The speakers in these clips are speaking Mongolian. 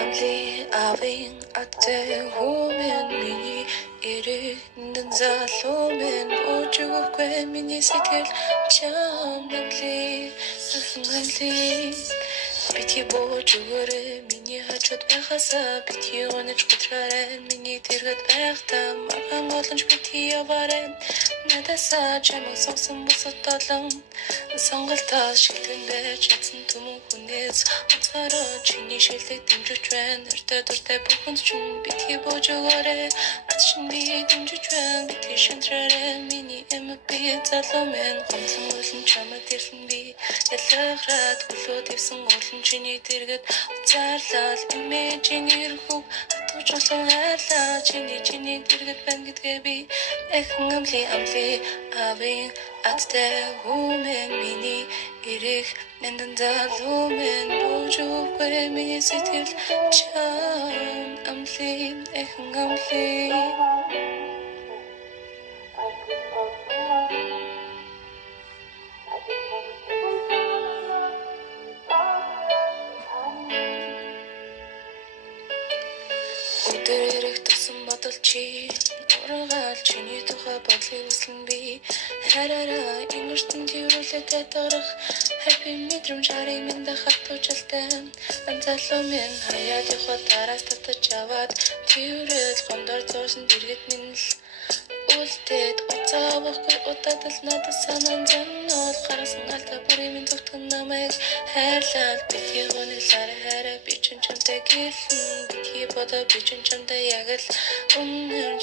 Амли авин атэ хумен миний ирээдэн залуумен ожиггүй миний сэтгэл чам амли бити боожгорэ миний хачууд байхасаа бити онож готраарэ миний тэргэд байхдаа махан олонч бити яваарэ надасаа чамайг сонсон бусад толон сонголтоо шилтгэндээ чадсан түмэн хүнээс онцгороо чиний шилдэг дэмжиж байна өртөө дуртай бүхэнд чинь бити боожгорэ ат чинь би дэмжиж байна бити шантраарэ миний эмби залуу мен гомдлон үлэн чамайг тэрсэн би ялгараад хөлөө дэвсэн улан чиний тэргэд зарлал имэжинэр хөг хатууч олон айлаа чиний тэргэд байна гэдгээ би эхэн амли авин аттай хүмэн миний ирэх нэндан залуумен божиггүй миний сэтгэл чам амли эхэн амли Өдөрөөрөх тусан бодол чи ургаал чиний тухай бодлыг үслэн би хараараа энэ ертөнд юулээд тайдарах happy мэдрэмж харин минь хатуучлаа анзаалуу минь хаяад явах дараас татаж аваад тэрэл гондор зурсан дэргэд минь л үлдээд уцаавахгүй удаадал надад санаан зэнэл харасан алдаа бүрийн минь зүгтэн намайг хайрлал бити гонэлаарэ хараа би чинь чамтай гэлэн бити бодоо би чинь чамтай яг л өмнөж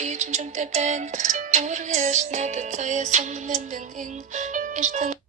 би чинь чамтай байна үргэлж надад заяасан нэмэн ин эртэн